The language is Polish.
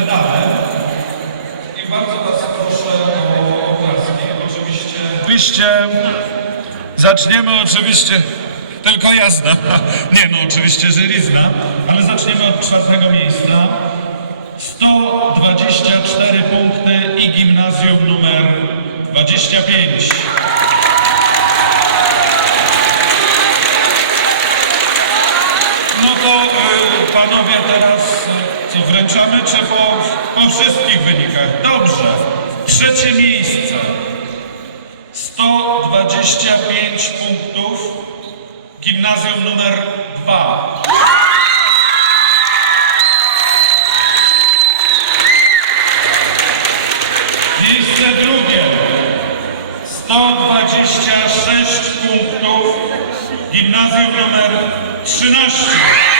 medale. I bardzo Was proszę o oklaski, oczywiście. Oczywiście, zaczniemy oczywiście, tylko jazda. Nie no, oczywiście żylizna, ale zaczniemy od czwartego miejsca. 124 punkty i gimnazjum numer 25. No to y, panowie teraz wręczamy, czy po, po wszystkich wynikach? Dobrze. Trzecie miejsce. 125 punktów. Gimnazjum numer 2. Miejsce drugie. 126 punktów. Gimnazjum numer 13.